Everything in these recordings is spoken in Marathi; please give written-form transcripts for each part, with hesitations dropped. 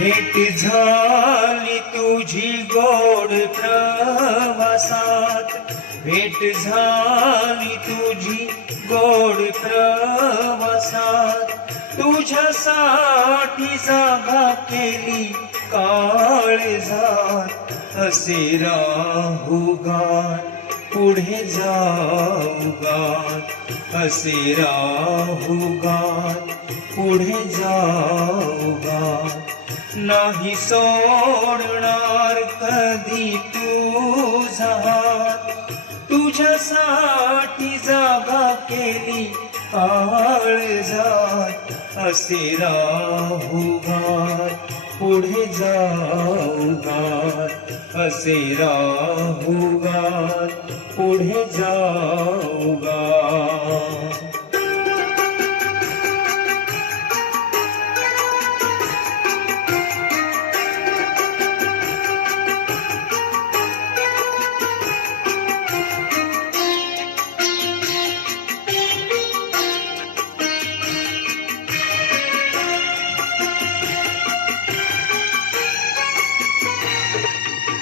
भेट झाली तुझी गोड प्रवासात, भेट झाली तुझी गोड प्रवासात, तुझ्यासाठी जागा केली काळजात, असे राहू गात पुढे जाऊ गात, असे राहू गात पुढे जाऊ गात. नाही सोडणार कधी तुझा हात, तुझ्यासाठी जागा केली काळजात, असे राहू गात पुढे जाऊ गात, असे राहू गात पुढे जाऊ गात.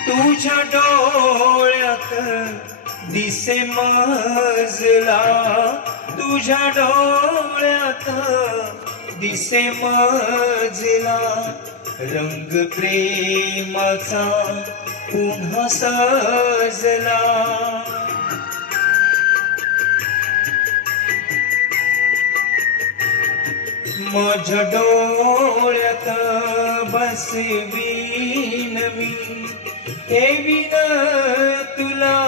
तुझ्या डोळ्यात दिसे मजला, तुझ्या डोळ्यात दिसे मजला, रंग प्रेमाचा पुन्हा सजला. माझ्या डोळ्यात बसवीन मी, ठेवीन तुला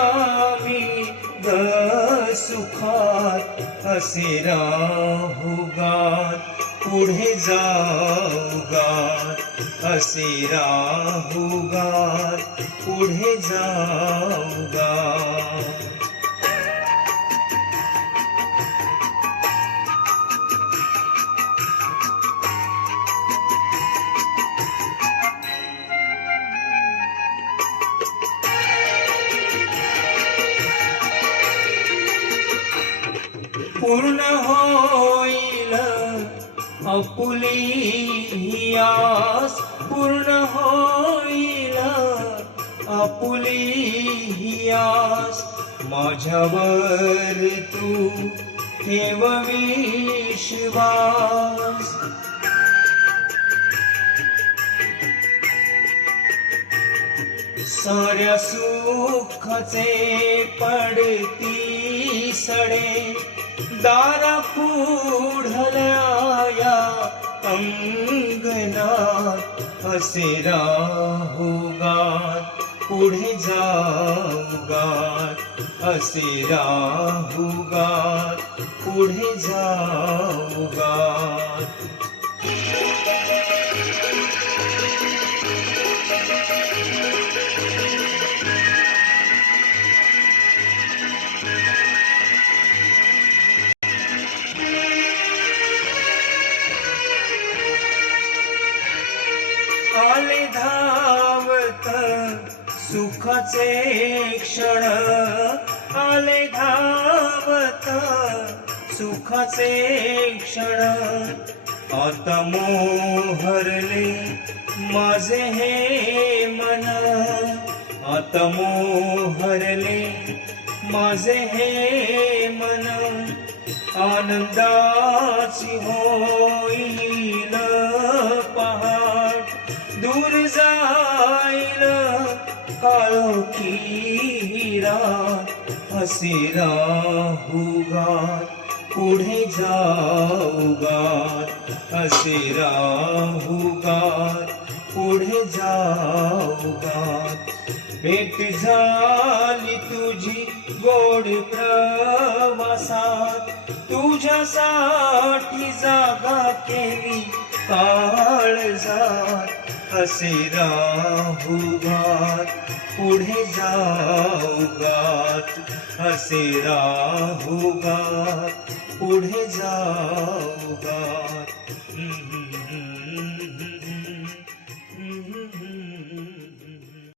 मी ग सुखात, असे राहू गात पुढे जाऊ गात, असे राहू गात पुढे जाऊ गात. पूर्ण होईल आपुली ही आस, पूर्ण होईल आपुली ही आस, माझ्यावर तू ठेव विश्वास. साऱ्या सुखाचे पडती सडे, दारा पुढल्या या अंगणात, असे राहू गात पुढे जाऊ गात, असे राहू गात पुढे जाऊ गात. आले धावत सुखाचे क्षण, आले धावत सुखाचे क्षण, आता मोहरले माझे हे मन, आता मोहरले माझे हे मन, आनंदाची होईल पहाट, दूर जाईल काळोखी रात, असे राहू गात पुढे जाऊ गात, असे राहू गात पुढे जाऊ गात. भेट झाली तुझी गोड प्रवासात, तुझ्यासाठी जागा केली काळजात, असे राहू गात पुढे जाऊ गात, असे राहू गात पुढे जाऊ गात.